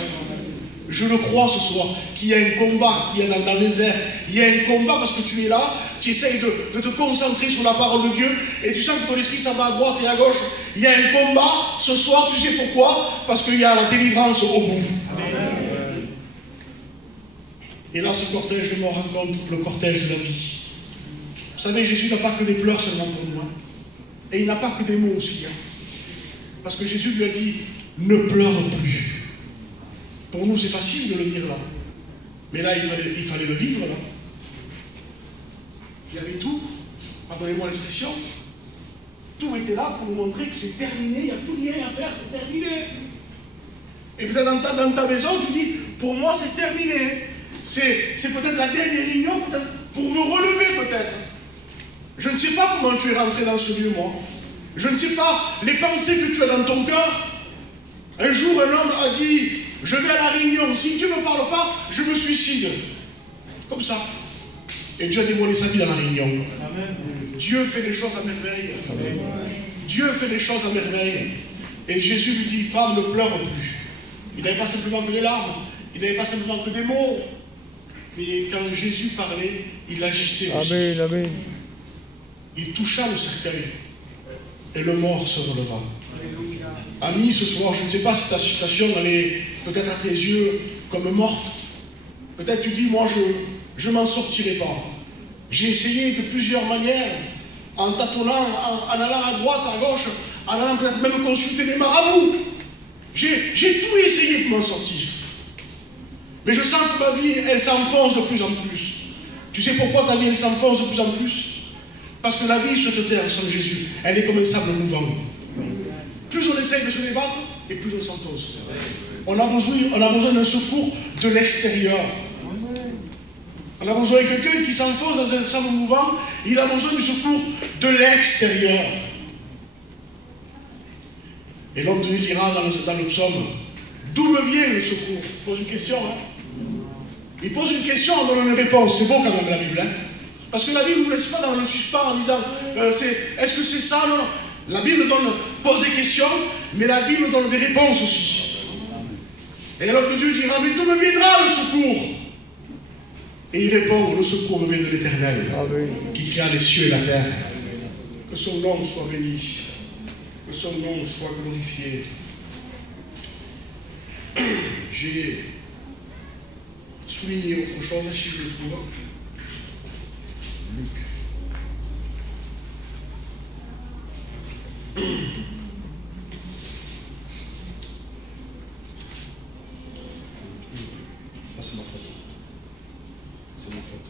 Je le crois ce soir, qu'il y a un combat, qu'il y a dans les airs. Il y a un combat parce que tu es là, tu essayes de te concentrer sur la parole de Dieu et tu sens que ton esprit ça va à droite et à gauche. Il y a un combat ce soir, tu sais pourquoi? Parce qu'il y a la délivrance au bout. Amen. Et là, ce cortège de mort rencontre le cortège de la vie. Vous savez, Jésus n'a pas que des pleurs seulement pour nous. Et il n'a pas que des mots aussi. Parce que Jésus lui a dit, ne pleure plus. Pour nous, c'est facile de le dire là. Mais là, il fallait le vivre là. Il y avait tout, pardonnez-moi l'expression, tout était là pour nous montrer que c'est terminé, il n'y a plus rien à faire, c'est terminé. Et peut-être dans ta maison, tu dis, pour moi c'est terminé. C'est peut-être la dernière réunion, peut-être pour me relever peut-être. Je ne sais pas comment tu es rentré dans ce lieu, moi. Je ne sais pas les pensées que tu as dans ton cœur. Un jour, un homme a dit, je vais à la réunion, si Dieu ne me parle pas, je me suicide. Comme ça. Et Dieu a dévoilé sa vie dans la réunion. Amen. Dieu fait des choses à merveille. Amen. Dieu fait des choses à merveille. Et Jésus lui dit, femme, ne pleure plus. Il n'avait pas simplement que des larmes, il n'avait pas simplement que des mots. Mais quand Jésus parlait, il agissait aussi. Amen, amen. Il toucha le cercueil. Et le mort se releva. Ami, ce soir, je ne sais pas si ta situation elle est peut-être à tes yeux comme morte. Peut-être tu dis, moi je ne m'en sortirai pas. J'ai essayé de plusieurs manières, en tâtonnant, en allant à droite, à gauche, en allant peut-être même consulter des marabouts. J'ai tout essayé pour m'en sortir. Mais je sens que ma vie, elle s'enfonce de plus en plus. Tu sais pourquoi ta vie, elle s'enfonce de plus en plus? Parce que la vie sur cette terre sans Jésus, elle est comme un sable mouvant. Plus on essaye de se débattre, et plus on s'enfonce. On a besoin d'un secours de l'extérieur. On a besoin de quelqu'un qui s'enfonce dans un sable mouvant, il a besoin du secours de l'extérieur. Et l'homme de Dieu dira dans le psaume, d'où me vient le secours? Il pose une question. Il pose une question, on donne une réponse. C'est beau quand même la Bible. Parce que la Bible ne nous laisse pas dans le suspens en disant, est-ce que c'est ça? Non, non. La Bible pose des questions, mais la Bible donne des réponses aussi. Et l'homme de Dieu dira, mais d'où me viendra le secours? Et il répond, le secours me vient de l'Éternel, qui créa les cieux et la terre. Que son nom soit béni, que son nom soit glorifié. J'ai souligné autre chose, si je le trouve. Luc. Ah, c'est ma faute. C'est ma faute.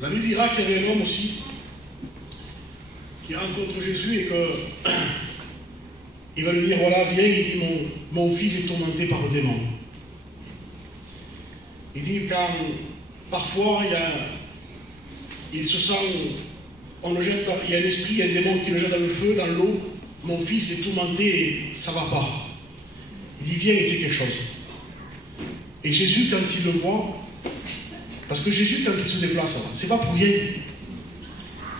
La Bible dira qu'il y avait un homme aussi qui rencontre Jésus et que il va lui dire, voilà, viens, il dit, mon fils est tourmenté par le démon. Il dit, car parfois, il se sent, on le jette, il y a un esprit, il y a un démon qui le jette dans le feu, dans l'eau, mon fils est tourmenté et ça ne va pas. Il dit, viens et fais quelque chose. Et Jésus, quand il le voit, Parce que Jésus, quand il se déplace, c'est pas pour rien.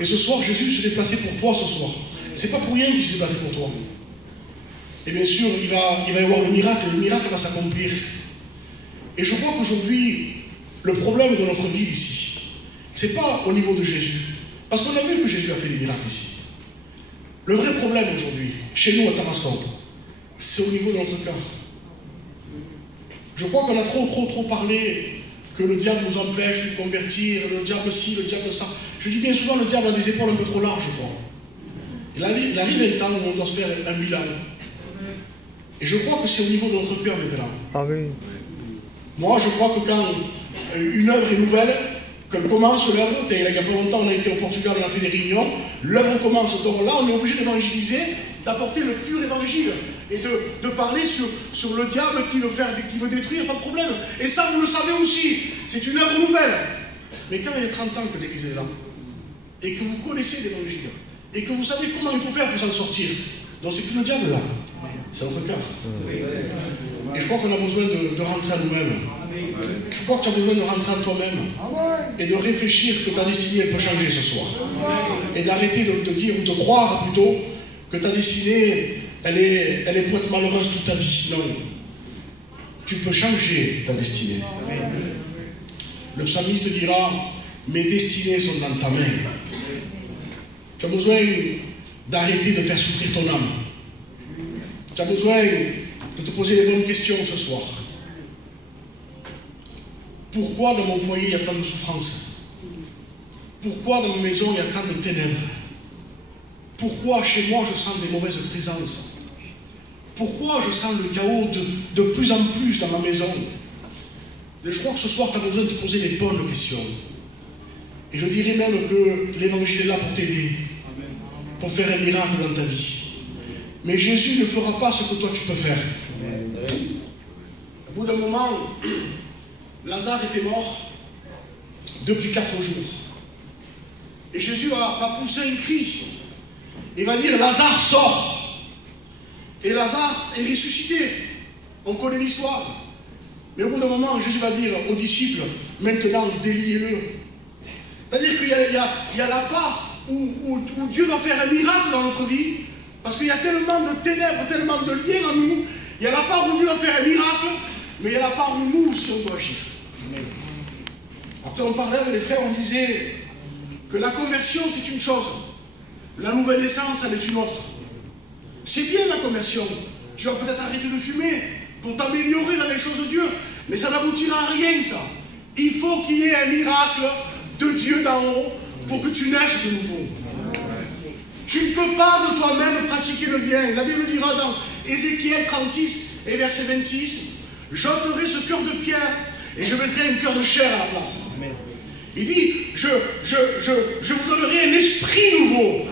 Et ce soir, Jésus se déplaçait pour toi ce soir. C'est pas pour rien qu'il se déplaçait pour toi. Et bien sûr, il va y avoir le miracle va s'accomplir. Et je crois qu'aujourd'hui, le problème de notre vie ici, c'est pas au niveau de Jésus. Parce qu'on a vu que Jésus a fait des miracles ici. Le vrai problème aujourd'hui, chez nous à Tarascon, c'est au niveau de notre cœur. Je crois qu'on a trop parlé que le diable nous empêche de nous convertir, le diable ci, le diable ça. Je dis bien souvent, le diable a des épaules un peu trop larges, je crois. Il arrive un temps où on doit se faire un bilan. Et je crois que c'est au niveau de notre cœur maintenant. Ah oui. Moi, je crois que quand une œuvre est nouvelle, qu'elle commence l'œuvre, il n'y a pas longtemps, on a été au Portugal, on a fait des réunions, l'œuvre commence. Donc là, on est obligé d'évangéliser, d'apporter le pur évangile et de parler sur le diable qui veut détruire, pas de problème. Et ça, vous le savez aussi, c'est une œuvre nouvelle. Mais quand il y a 30 ans que l'Église est là, et que vous connaissez l'évangile, et que vous savez comment il faut faire pour s'en sortir, donc c'est plus le diable là, c'est notre cœur. Et je crois qu'on a besoin de rentrer à nous-mêmes. Je crois que tu as besoin de rentrer à toi-même et de réfléchir que ta destinée elle peut changer ce soir. Et d'arrêter de dire, ou de croire plutôt, que ta destinée, elle est pour être malheureuse toute ta vie. Non. Tu peux changer ta destinée. Le psalmiste dira, mes destinées sont dans ta main. Tu as besoin d'arrêter de faire souffrir ton âme. Tu as besoin de te poser les bonnes questions ce soir. Pourquoi dans mon foyer il y a tant de souffrance? Pourquoi dans ma maison il y a tant de ténèbres? Pourquoi chez moi je sens des mauvaises présences? Pourquoi je sens le chaos de plus en plus dans ma maison? Et je crois que ce soir tu as besoin de te poser les bonnes questions. Et je dirais même que l'évangile est là pour t'aider, pour faire un miracle dans ta vie. Mais Jésus ne fera pas ce que toi tu peux faire. Au bout d'un moment, Lazare était mort depuis 4 jours. Et Jésus va pousser un cri. Il va dire, Lazare sort. Et Lazare est ressuscité. On connaît l'histoire. Mais au bout d'un moment, Jésus va dire aux disciples, maintenant déliez-le. C'est-à-dire qu'il y a la part où Dieu va faire un miracle dans notre vie, parce qu'il y a tellement de ténèbres, tellement de liens en nous. Il y a la part où Dieu va faire un miracle, mais il y a la part où nous aussi on doit agir. Après on parlait avec les frères, on disait que la conversion c'est une chose, la nouvelle naissance elle est une autre. C'est bien la conversion, tu vas peut-être arrêter de fumer pour t'améliorer dans les choses de Dieu, mais ça n'aboutira à rien ça. Il faut qu'il y ait un miracle de Dieu d'en haut pour que tu naisses de nouveau. Tu ne peux pas de toi-même pratiquer le bien. La Bible dira dans Ézéchiel 36 et verset 26, j'ôterai ce cœur de pierre et je mettrai un cœur de chair à la place. Il dit, je vous donnerai un esprit nouveau.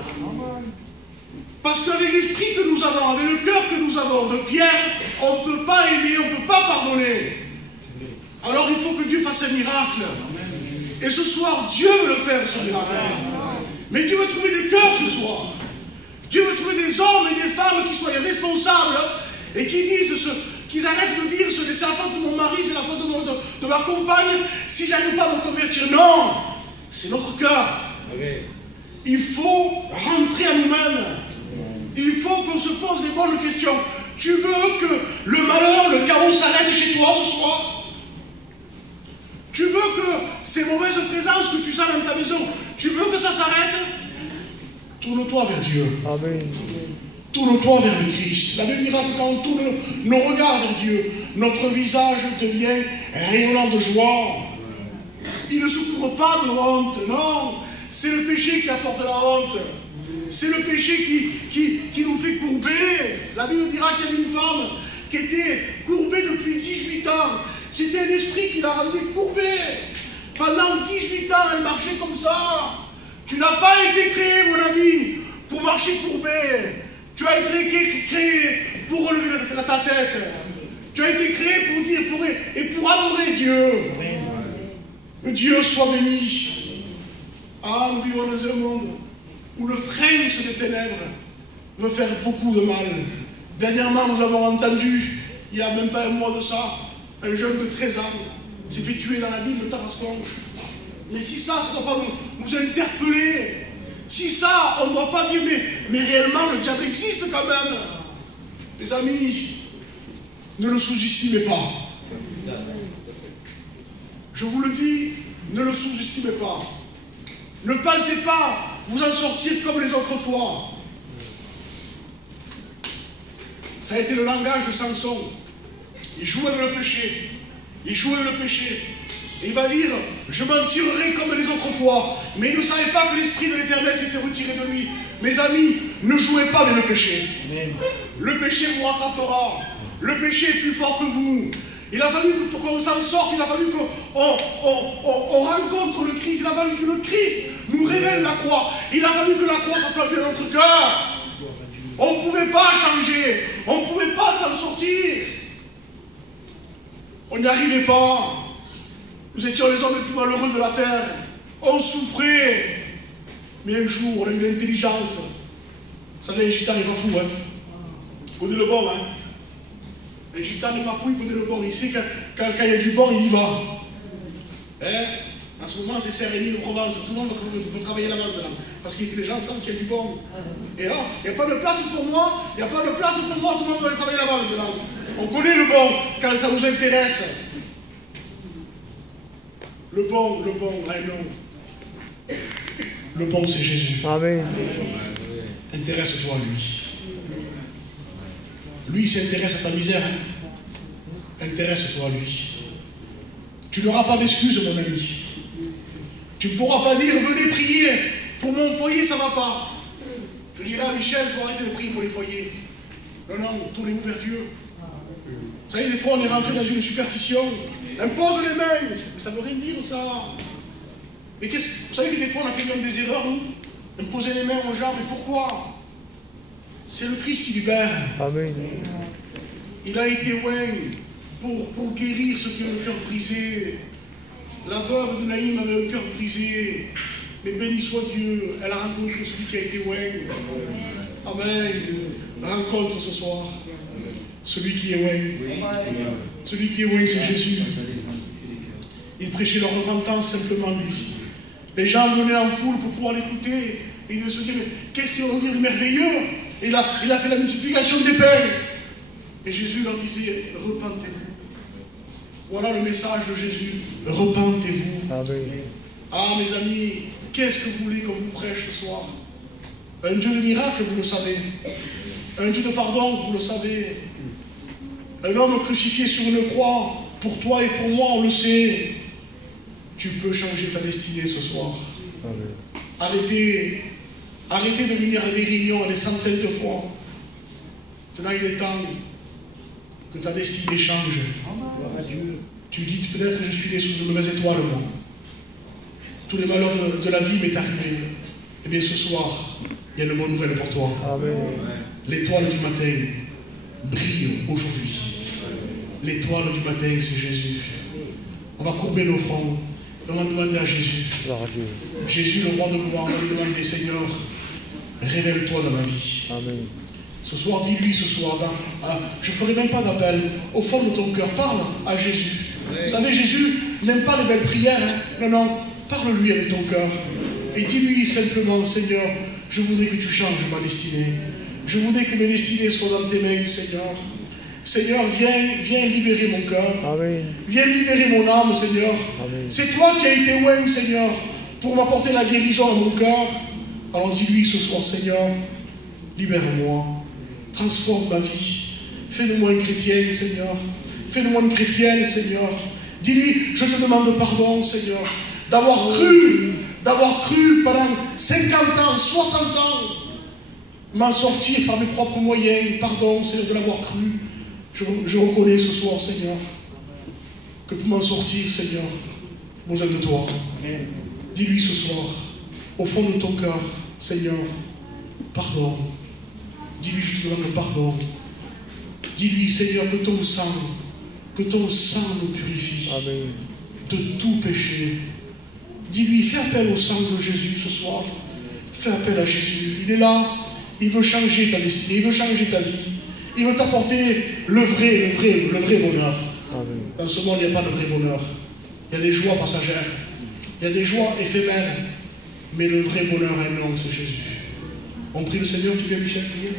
Parce qu'avec l'esprit que nous avons, avec le cœur que nous avons de pierre, on ne peut pas aimer, on ne peut pas pardonner. Alors il faut que Dieu fasse un miracle. Et ce soir, Dieu veut le faire, ce miracle. Mais Dieu veut trouver des cœurs ce soir. Dieu veut trouver des hommes et des femmes qui soient responsables et qui disent qu'ils arrêtent de dire c'est la faute de mon mari, c'est la faute de ma compagne, si j'arrive pas à me convertir. Non, c'est notre cœur. Il faut rentrer à nous-mêmes. Il faut qu'on se pose les bonnes questions. Tu veux que le malheur, le chaos s'arrête chez toi ce soir? Tu veux que ces mauvaises présences que tu sens dans ta maison, tu veux que ça s'arrête? Tourne-toi vers Dieu. Amen. Tourne-toi vers le Christ. La Bible dira que quand on tourne nos regards vers Dieu, notre visage devient rayonnant de joie. Il ne se couvre pas de honte, non. C'est le péché qui apporte la honte. C'est le péché qui nous fait courber. La Bible dira qu'il y avait une femme qui était courbée depuis 18 ans. C'était un esprit qui la rendait courbée. Pendant 18 ans, elle marchait comme ça. Tu n'as pas été créé, mon ami, pour marcher courbé. Tu as été créé pour relever ta tête. Tu as été créé pour dire et pour adorer Dieu. Que Dieu soit béni. Ah, nous vivons dans un monde où le prince des ténèbres veut faire beaucoup de mal. Dernièrement, nous avons entendu, il n'y a même pas un mois de ça, un jeune de 13 ans s'est fait tuer dans la ville de Tarascon. Mais si ça ne doit pas nous interpeller, si ça, on ne doit pas dire, mais réellement, le diable existe quand même. Les amis, ne le sous-estimez pas. Je vous le dis, ne le sous-estimez pas. Ne pensez pas vous en sortir comme les autres fois. Ça a été le langage de Samson. Il jouait avec le péché. Il jouait avec le péché. Et il va dire, je m'en tirerai comme les autres fois. Mais il ne savait pas que l'Esprit de l'Éternel s'était retiré de lui. Mes amis, ne jouez pas avec le péché. Amen. Le péché vous rattrapera. Le péché est plus fort que vous. Il a fallu que pour qu'on s'en sorte, il a fallu qu'on rencontre le Christ. Il a fallu que le Christ nous révèle la croix. Il a fallu que la croix soit plantée dans notre cœur. On ne pouvait pas changer. On ne pouvait pas s'en sortir. On n'y arrivait pas. Nous étions les hommes les plus malheureux de la terre. On souffrait. Mais un jour, on a eu l'intelligence. Vous savez, un gitan n'est pas fou, hein. Il connaît le bon, hein. Un gitan n'est pas fou, il connaît le bon. Il sait que quand il y a du bon, il y va. Hein? En ce moment, c'est Saint-Rémy de Provence. Tout le monde veut travailler là-bas maintenant. Parce que les gens sentent qu'il y a du bon. Et là, il n'y a pas de place pour moi. Il n'y a pas de place pour moi. Tout le monde veut aller travailler là-bas maintenant. On connaît le bon quand ça nous intéresse. Le bon, le bon, c'est Jésus. Amen. Intéresse-toi à lui. Lui, il s'intéresse à ta misère. Hein? Intéresse-toi à lui. Tu n'auras pas d'excuses, mon ami. Tu ne pourras pas dire, venez prier. Pour mon foyer, ça ne va pas. Je dirais à Michel, il faut arrêter de prier pour les foyers. Non, tournez-vous vers Dieu. Vous savez, des fois, on est rentré dans une superstition. Impose les mains. Mais ça ne veut rien dire, ça. Mais vous savez que des fois, on a fait même des erreurs, nous. Imposer les mains aux gens, mais pourquoi? C'est le Christ qui libère. Amen. Il a été oint pour guérir ceux qui ont le cœur brisé. La veuve de Naïm avait le cœur brisé. Mais béni soit Dieu, elle a rencontré celui qui a été oint. Amen. Rencontre ce soir celui qui est oint. Celui qui est oint, c'est Jésus. Il prêchait leur repentance simplement lui. Les gens venaient en foule pour pouvoir l'écouter. Et ils se disaient, mais qu'est-ce qu'ils vont dire de merveilleux? Et il a fait la multiplication des pains. Et Jésus leur disait, repentez-vous. Voilà le message de Jésus. Repentez-vous. Amen. Ah, mes amis, qu'est-ce que vous voulez qu'on vous prêche ce soir? Un Dieu de miracle, vous le savez. Un Dieu de pardon, vous le savez. Un homme crucifié sur une croix, pour toi et pour moi, on le sait. Tu peux changer ta destinée ce soir. Amen. Arrêtez de venir à des réunions des centaines de fois. Maintenant, il est temps que ta destinée change. Amen. Tu dis peut-être que je suis né sous une mauvaise étoile, moi. Tous les malheurs de la vie m'est arrivé. Eh bien, ce soir, il y a une bonne nouvelle pour toi. Amen. L'étoile du matin brille aujourd'hui. L'étoile du matin, c'est Jésus. On va courber nos fronts. On va demander à Jésus. Jésus, le roi de gloire, on va lui demander, Seigneur, révèle-toi dans ma vie. Amen. Ce soir, dis-lui ce soir, je ne ferai même pas d'appel. Au fond de ton cœur, parle à Jésus. Vous savez, Jésus n'aime pas les belles prières. Hein? Non, parle-lui avec ton cœur. Et dis-lui simplement, Seigneur, je voudrais que tu changes ma destinée. Je voudrais que mes destinées soient dans tes mains, Seigneur. Seigneur, viens libérer mon cœur. Amen. Viens libérer mon âme, Seigneur. C'est toi qui as été oint, Seigneur, pour m'apporter la guérison à mon cœur. Alors dis-lui ce soir, Seigneur, libère-moi. Transforme ma vie. Fais de moi une chrétienne, Seigneur. Fais de moi une chrétienne, Seigneur. Dis-lui, je te demande pardon, Seigneur, d'avoir cru pendant 50 ans, 60 ans, m'en sortir par mes propres moyens. Pardon, Seigneur, de l'avoir cru. Je reconnais ce soir, Seigneur, que pour m'en sortir, Seigneur, j'ai besoin de toi. Dis-lui ce soir, au fond de ton cœur, Seigneur, pardon. Dis-lui, je te demande pardon. Dis-lui, Seigneur, que ton sang me purifie. Amen. De tout péché. Dis-lui, fais appel au sang de Jésus ce soir. Fais appel à Jésus. Il est là, il veut changer ta destinée, il veut changer ta vie. Il veut t'apporter le vrai bonheur. Amen. Dans ce monde, il n'y a pas de vrai bonheur. Il y a des joies passagères, il y a des joies éphémères, mais le vrai bonheur est non, c'est Jésus. On prie le Seigneur, tu viens Michel prier?